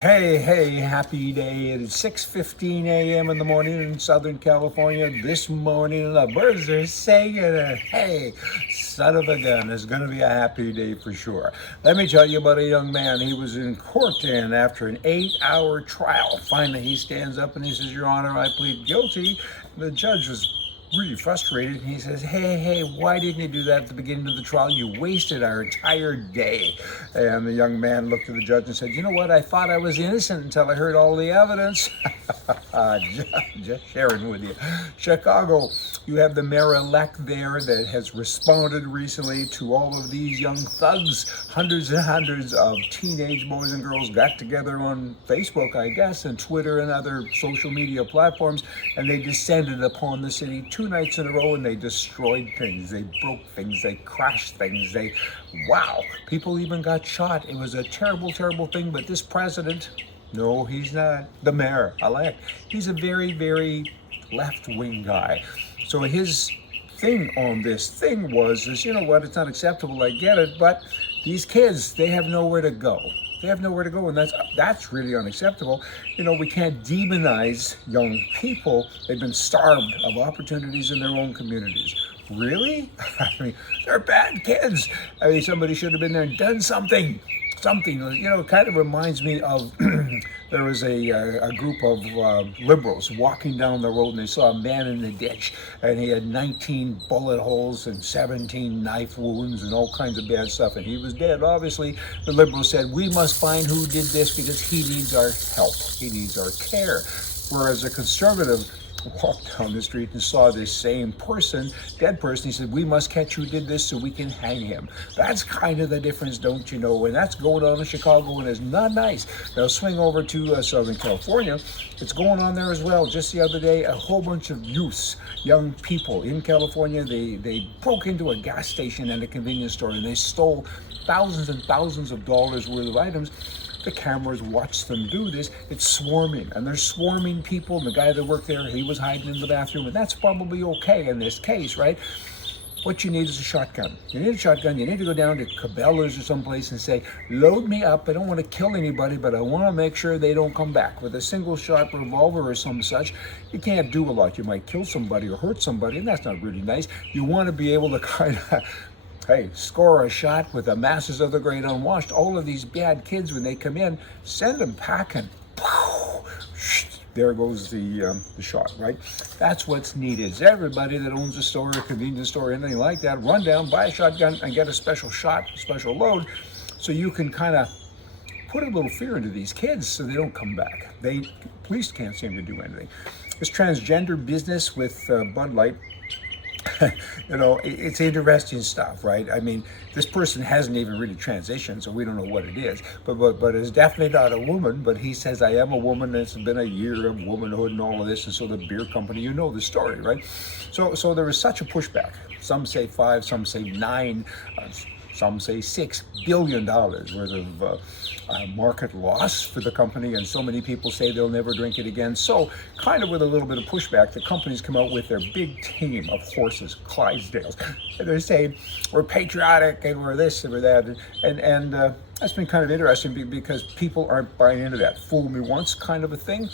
Hey, happy day. It's 6:15 a.m. in the morning in Southern California. This morning, the birds are saying, hey, son of a gun, it's going to be a happy day for sure. Let me tell you about a young man. He was in court, and after an 8-hour trial, finally he stands up and he says, Your Honor, I plead guilty. The judge was really frustrated. He says, hey, why didn't you do that at the beginning of the trial? You wasted our entire day. And the young man looked at the judge and said, you know what? I thought I was innocent until I heard all the evidence. Just sharing with you. Chicago, you have the mayor-elect there that has responded recently to all of these young thugs. Hundreds and hundreds of teenage boys and girls got together on Facebook, I guess, and Twitter and other social media platforms, and they descended upon the city 2 nights in a row, and they destroyed things, they broke things, they crashed things, wow, people even got shot. It was a terrible, terrible thing, but this president, no, he's not the mayor-elect. He's a very, very left-wing guy. So his thing on this thing was, you know what, it's not acceptable, I get it, but these kids, they have nowhere to go. They have nowhere to go, and that's really unacceptable. You know, we can't demonize young people. They've been starved of opportunities in their own communities. Really? I mean, they're bad kids. I mean, somebody should have been there and done something. You know, it kind of reminds me of, there was a group of liberals walking down the road, and they saw a man in the ditch, and he had 19 bullet holes and 17 knife wounds and all kinds of bad stuff, and he was dead. Obviously, the liberals said, we must find who did this because he needs our help. He needs our care. Whereas a conservative walked down the street and saw this same person, dead person. He said, we must catch who did this so we can hang him. That's kind of the difference, don't you know? And that's going on in Chicago, and it's not nice. Now swing over to Southern California. It's going on there as well. Just the other day, a whole bunch of youths, young people in California, they broke into a gas station and a convenience store, and they stole thousands and thousands of dollars worth of items. The cameras watch them do this. It's swarming, and they're swarming people. And the guy that worked there, he was hiding in the bathroom, and that's probably okay in this case, right? What you need is a shotgun. You need a shotgun. You need to go down to Cabela's or someplace and say, load me up. I don't want to kill anybody, but I want to make sure they don't come back. With a single shot revolver or some such, you can't do a lot. You might kill somebody or hurt somebody, and that's not really nice. You want to be able to kind of score a shot with the masses of the great unwashed. All of these bad kids, when they come in, send them packing. There goes the shot, right? That's what's needed. Is everybody that owns a store, a convenience store, anything like that, run down, buy a shotgun, and get a special shot, a special load, so you can kind of put a little fear into these kids so they don't come back. Police can't seem to do anything. This transgender business with Bud Light, you know, it's interesting stuff, right? I mean, this person hasn't even really transitioned, so we don't know what it is. But it's definitely not a woman. But he says, I am a woman, and it's been a year of womanhood and all of this. And so the beer company, you know the story, right? So there is such a pushback. Some say 5, some say 9, some say $6 billion worth of market loss for the company, and so many people say they'll never drink it again. So kind of with a little bit of pushback, the companies come out with their big team of horses, Clydesdales, and they're saying we're patriotic and we're this and we're that, and that's been kind of interesting because people aren't buying into that fool me once kind of a thing.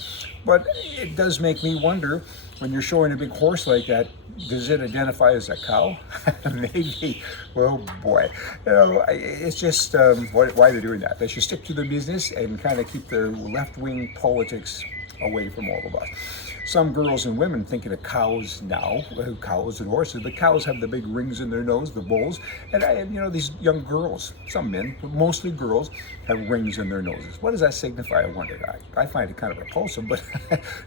But it does make me wonder, when you're showing a big horse like that, does it identify as a cow? Maybe. Well, boy, you know, it's just why they're doing that. They should stick to their business and kind of keep their left-wing politics away from all of us. Some girls and women thinking of cows now, cows and horses, but cows have the big rings in their nose, the bulls, and you know, these young girls, some men, but mostly girls, have rings in their noses. What does that signify, I wonder? I find it kind of repulsive, but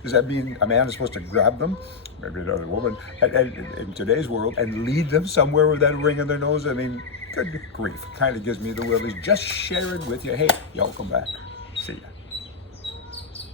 does that mean a man is supposed to grab them, maybe another woman, in today's world, and lead them somewhere with that ring in their nose? I mean, good grief, kind of gives me the willies. Just share it with you. Hey, y'all come back. See ya.